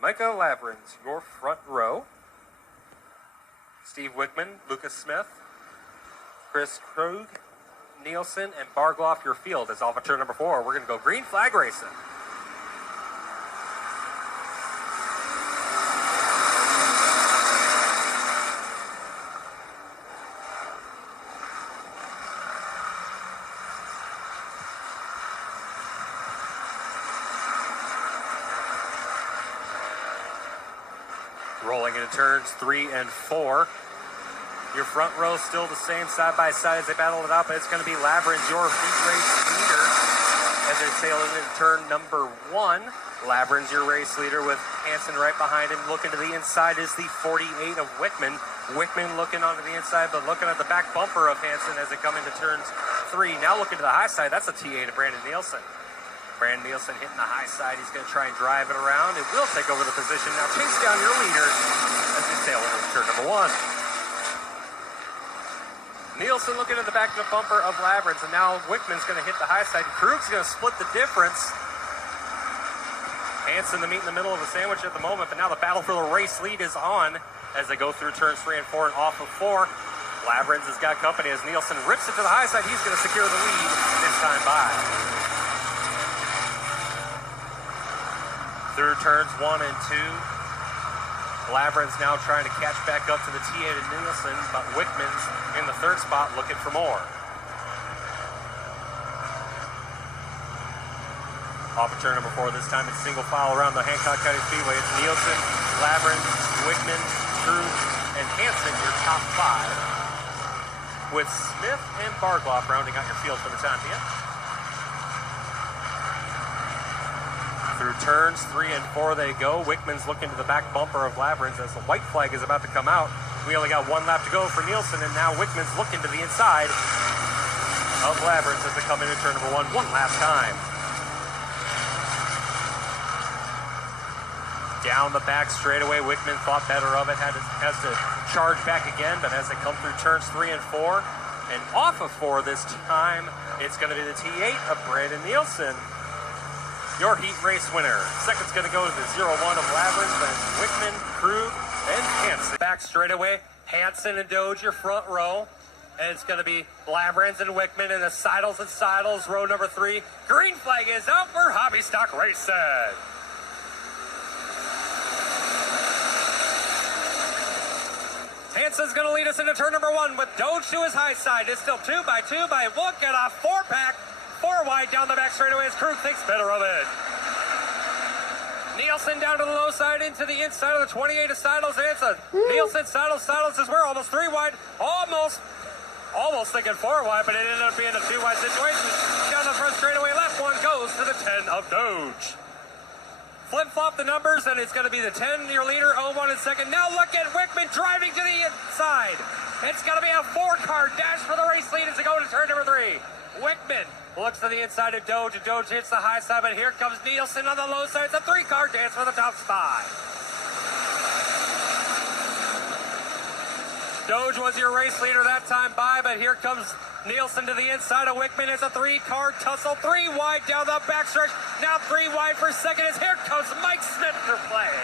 Micah Labrins, your front row. Steve Wickman, Lucas Smith, Chris Krug, Nielsen, and Bargloff, your field. Is off of turn number 4. We're going to go green flag racing. Rolling into turns 3 and 4. Your front row still the same side by side as they battle it out, but it's going to be Labrins, your heat race leader, as they sail into turn number 1. Labrins, your race leader, with Hansen right behind him. Looking to the inside is the 48 of Wickman. Wickman looking onto the inside, but looking at the back bumper of Hansen as they come into turns 3. Now looking to the high side, that's a T8 of Brandon Nielsen. Brandon Nielsen hitting the high side. He's going to try and drive it around. It will take over the position. Now chase down your leader as they sail into turn number 1. Nielsen looking at the back of the bumper of Labrins, and now Wickman's going to hit the high side. Krug's going to split the difference. Hansen the meet in the middle of the sandwich at the moment, but now the battle for the race lead is on as they go through turns 3 and 4 and off of 4. Labrins has got company as Nielsen rips it to the high side. He's going to secure the lead this time by. Through turns 1 and 2. Labrins now trying to catch back up to the T8 of Nielsen, but Wickman's in the 3rd spot looking for more. Off of turn number 4, this time it's single file around the Hancock County Speedway. It's Nielsen, Labrins, Wickman, Krug, and Hansen, your top 5, with Smith and Bargloff rounding out your field for the time being. Through turns 3 and 4 they go. Wickman's looking to the back bumper of Labrins as the white flag is about to come out. We only got 1 lap to go for Nielsen, and now Wickman's looking to the inside of Labrins as they come into turn number 1 one last time. Down the back straightaway, Wickman thought better of it, has to charge back again, but as they come through turns 3 and 4, and off of 4 this time, it's going to be the T8 of Brandon Nielsen, your heat race winner. Second's going to go to the 0-1 of Labrins, but it's Wickman, Krug, and Hansen. Back straightaway, Hansen and Doge, your front row. And it's going to be Labrins and Wickman and the Seidels and Seidels, row number 3. Green flag is out for Hobby Stock Racing. Hansen's going to lead us into turn number 1 with Doge to his high side. It's still 2 by 2 by look at a 4-pack. 4 wide down the back straightaway as Krug thinks better of it. Nielsen down to the low side into the inside of the 28 of Seidels. It's a Nielsen, Seidels as we're almost 3 wide. Almost thinking 4 wide, but it ended up being a 2 wide situation. Down the front straightaway, left one goes to the 10 of Doge. Flip-flop the numbers, and it's going to be the 10, your leader, 0-1 in second. Now look at Wickman driving to the inside. It's going to be a 4-car dash for the race lead as they go to turn number 3. Wickman looks to the inside of Doge, and Doge hits the high side, but here comes Nielsen on the low side. It's a 3-car dance for the top spot. Doge was your race leader that time by, but here comes Nielsen to the inside of Wickman. It's a 3-car tussle, 3 wide down the backstretch. Now 3 wide for second as here comes Mike Smith to play.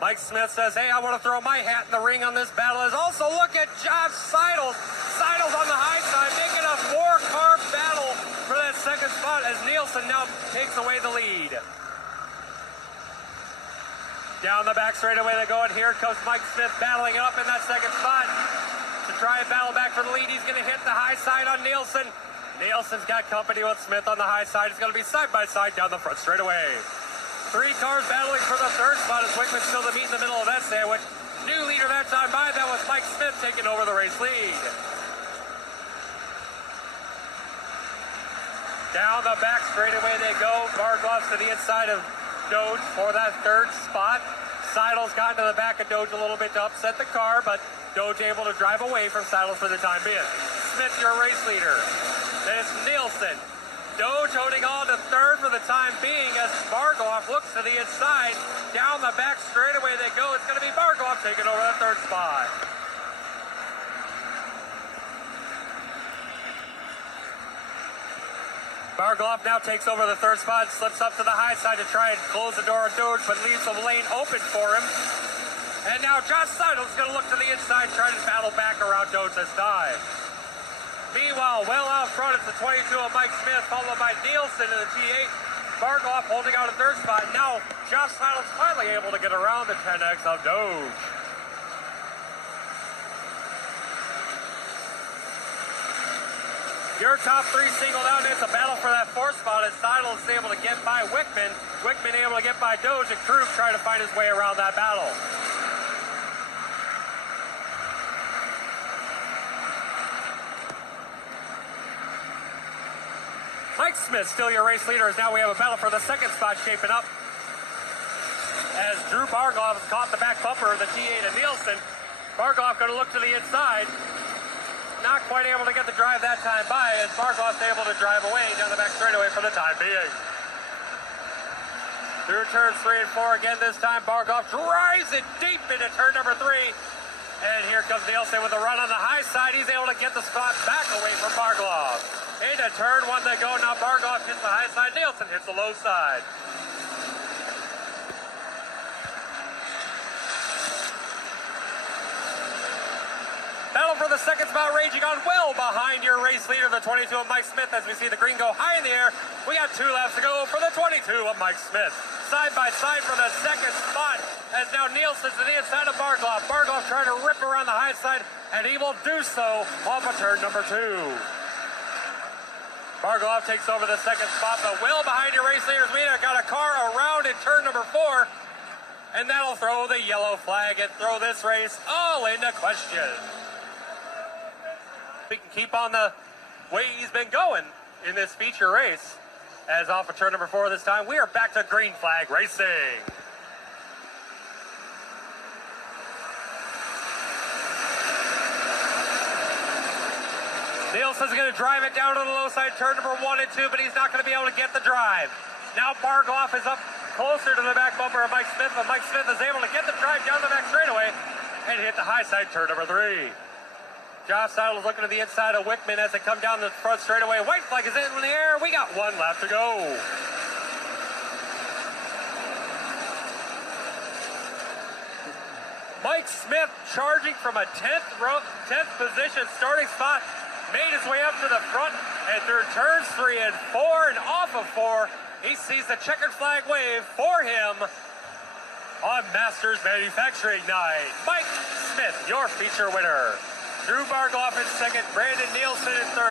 Mike Smith says, hey, I want to throw my hat in the ring on this battle. As also look at Josh Seidels. Seidels on the high side, making a 4-car battle for that second spot as Nielsen now takes away the lead. Down the back straightaway they go, and here comes Mike Smith battling it up in that second spot. To try and battle back for the lead, he's going to hit the high side on Nielsen. Nielsen's got company with Smith on the high side. It's going to be side by side down the front straightaway. 3 cars battling for the 3rd spot as Wickman still to meet in the middle of that sandwich. New leader that time by, that was Mike Smith taking over the race lead. Down the back straightaway they go. Bargloff to the inside of Doge for that 3rd spot. Seidels got into the back of Doge a little bit to upset the car, but Doge able to drive away from Seidels for the time being. Smith, your race leader. Then it's Nielsen. Doge holding on to 3rd for the time being as Bargloff looks to the inside. Down the back straightaway they go. It's going to be Bargloff taking over that 3rd spot. Bargloff now takes over the third spot, slips up to the high side to try and close the door on Doge, but leaves the lane open for him. And now Josh Seidel's going to look to the inside, trying to battle back around Doge this time. Meanwhile, well out front, it's the 22 of Mike Smith, followed by Nielsen in the T8. Bargloff holding out a third spot. Now Josh Seidel's finally able to get around the 10X of Doge. Your top three singled out. It's a battle for that fourth spot as Seidel is able to get by Wickman. Wickman able to get by Doge, and Krug trying to find his way around that battle. Mike Smith still your race leader as now we have a battle for the second spot shaping up. As Drew Bargloff has caught the back bumper of the T8 of Nielsen. Bargloff going to look to the inside. Not quite able to get the drive that time by as Bargloff's able to drive away down the back straightaway for the time being. Through turns 3 and 4 again this time, Bargloff drives it deep into turn number 3. And here comes Nielsen with a run on the high side. He's able to get the spot back away from Bargloff. Into turn 1 they go. Now Bargloff hits the high side. Nielsen hits the low side. Battle for the second spot raging on well behind your race leader, the 22 of Mike Smith, as we see the green go high in the air. We got 2 laps to go for the 22 of Mike Smith. Side by side for the second spot, as now Nielsen's to the inside of Bargloff. Bargloff trying to rip around the high side, and he will do so off of turn number 2. Bargloff takes over the second spot, but well behind your race leaders. We got a car around in turn number 4, and that'll throw the yellow flag and throw this race all into question. We can keep on the way he's been going in this feature race. As off of turn number 4 this time, we are back to green flag racing. Nielsen's going to drive it down to the low side, turn number 1 and 2, but he's not going to be able to get the drive. Now Bargloff is up closer to the back bumper of Mike Smith, but Mike Smith is able to get the drive down the back straightaway and hit the high side, turn number 3. Josh Seidel is looking to the inside of Wickman as they come down the front straightaway. White flag is in the air. We got 1 lap to go. Mike Smith charging from a 10th position starting spot, made his way up to the front and through turns 3 and 4 and off of 4. He sees the checkered flag wave for him on Masters Manufacturing Night. Mike Smith, your feature winner. Drew Bargloff in second, Brandon Nielsen in third.